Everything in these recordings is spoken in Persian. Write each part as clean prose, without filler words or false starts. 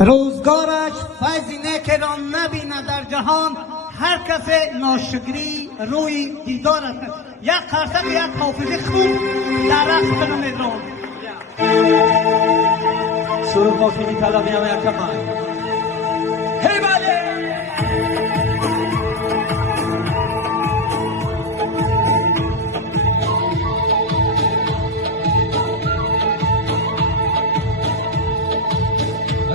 روزگارش فیضی که را نبینه در جهان، هر کس ناشکری روی دیدار است. یک قرصه یک حافظی خوب در رقص کنم ادران سرود مافینی طلبی همه یک کمال هی بله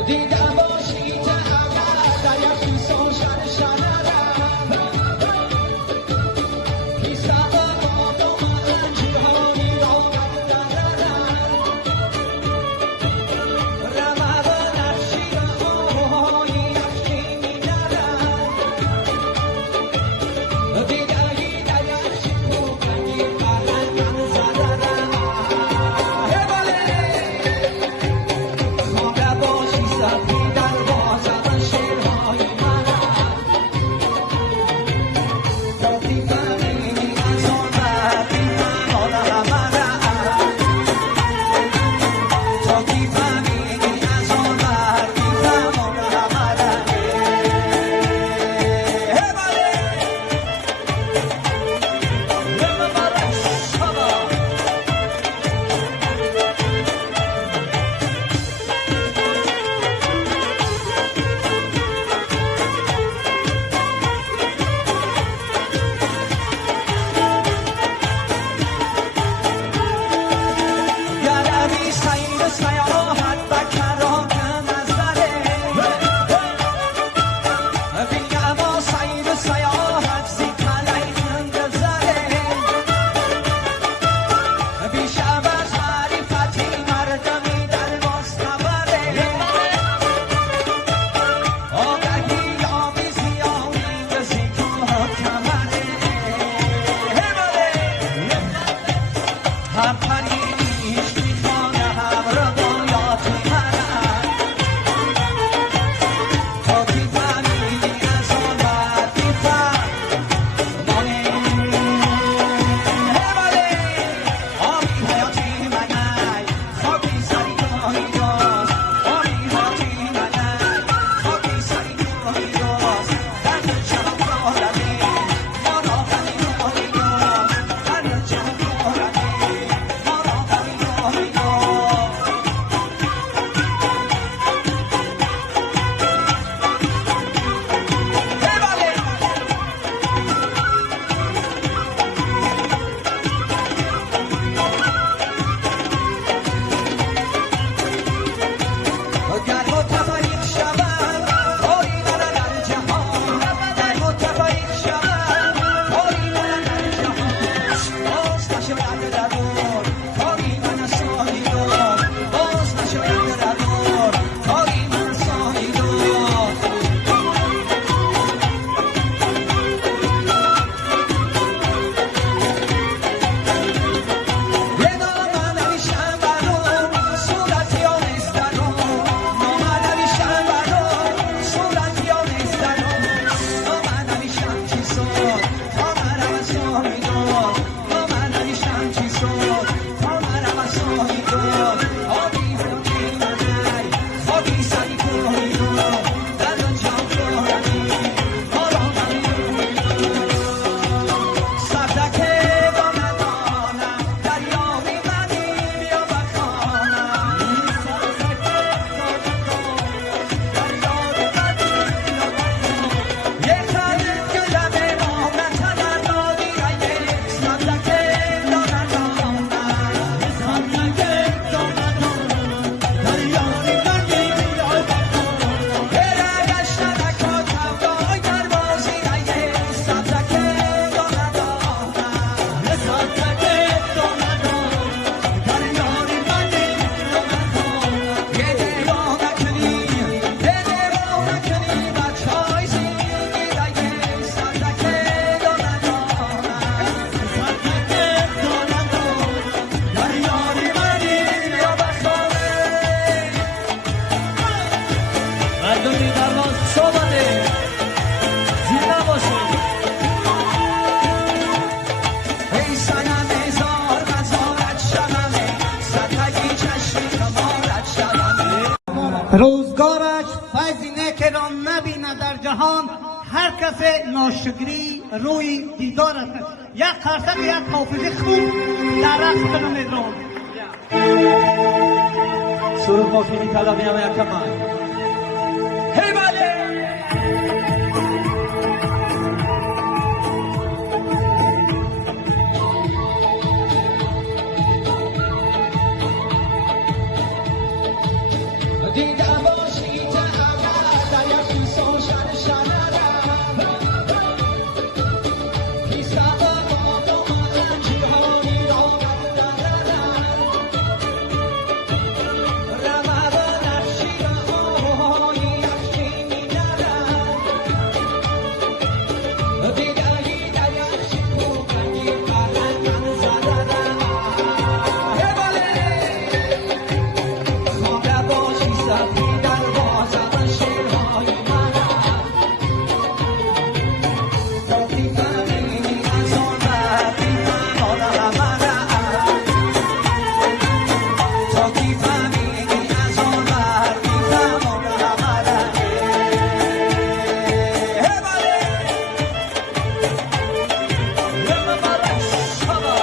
دیده باشی تهمه در یک دوستان شنه Vida روزگارش فیض نیک را نبینه در جهان، هر کس ناشکری روی دیدار است. یک قرصک یک حافظی خوب در رقص کنم ادرام. سرود موسیقی طلبی هم یک کمان. هی بله دیده باشی تهمه در یکی سوشن شنده پیستم با دومن جهانی را بردارم رمه به نفشی آهایی یکی میدارم دیدهی در یکی پوکنی قرن زدنم هی بله خوابه باشی سفی در بازم شیرهای منم گفتی فهمیدی از آن وقتی فهمال همرم گفتی فهمیدی از آن وقتی فهمال همرم هی بله یه بله شما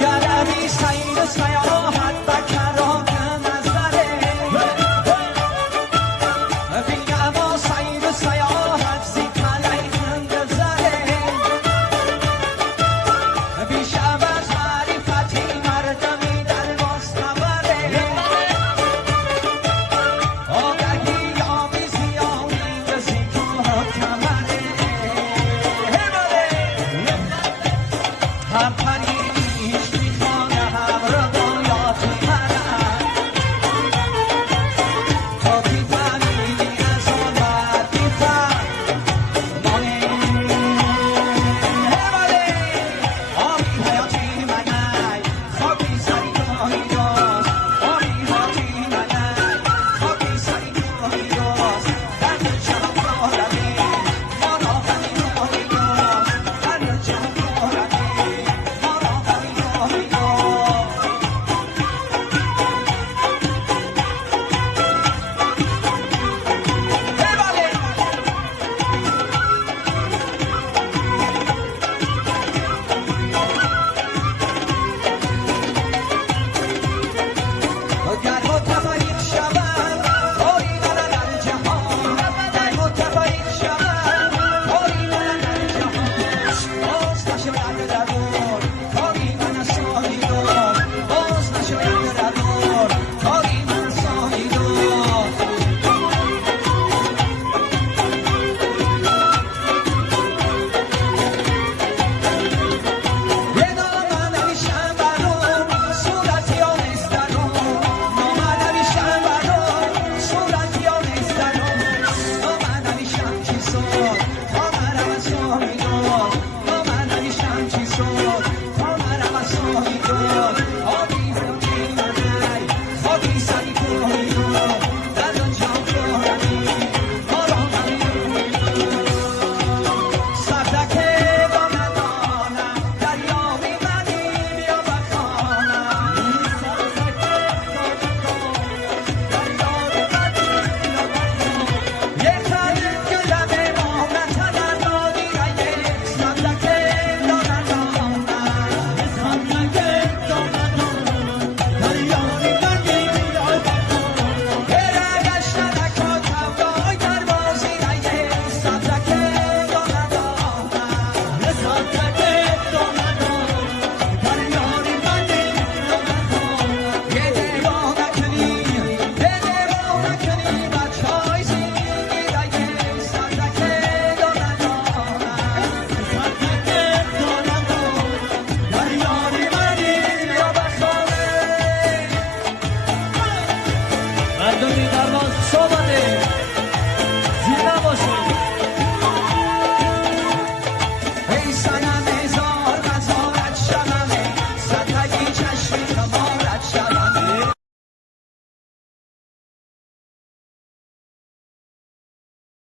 گرمی سیر سیاحت و کرانه نظره بینم و سیر سیاحت زی کلی خنده زره بیشم از معرفتی مردمی در باز خبره آگهی یا بیزیانی بزی کوه کمره هی بله هم پریش میخوانه هم روایات منم تا کی فهمیدی از آن وقتی فهمانی هی بله آبی حیاتی منی خاکی سری گاهی راست آبی حیاتی منی خاکی سری گاهی راست در جهان دارمی ما را غمی گاهی راست در جهان دارمی ما را غمی گاهی راست هی بله گر متفریق شوند کاری من در جهان گر متفریق شوند کاری من در جهان باز نشاید درون کاری من سایدان باز نشاید درون کاری من سایدان یه نام نویشم برون صورتی ها نیست درون نام نویشم برون صورتی ها نیست درون نام نویشم چی شد تا مرم از سایدان نام نویشم چی شد تا مرم از سایدان آبی حیاتی منی خاکی سری گاهی راست در آن جهان دارمی ما را غمی گاهی راست سبزک دانه دانم دریای منی بیا بخوانم یه خنده که لب ما نتنن دادی رایه سبزک دانه دانم سبزک دانه دانم دریای منی بیا بخوانم هره گشتن اکا کبای دروازی رایه سبزک دانه دانم سبزک دانه دانم دریای منی بیا بخوانم یه نگاه نکنی بچهای زیگی رایه سبزک دانه دانم سبزک دانه دانم دریای منی بیا بخوانم مردمی در باز صحبته زیبا باشید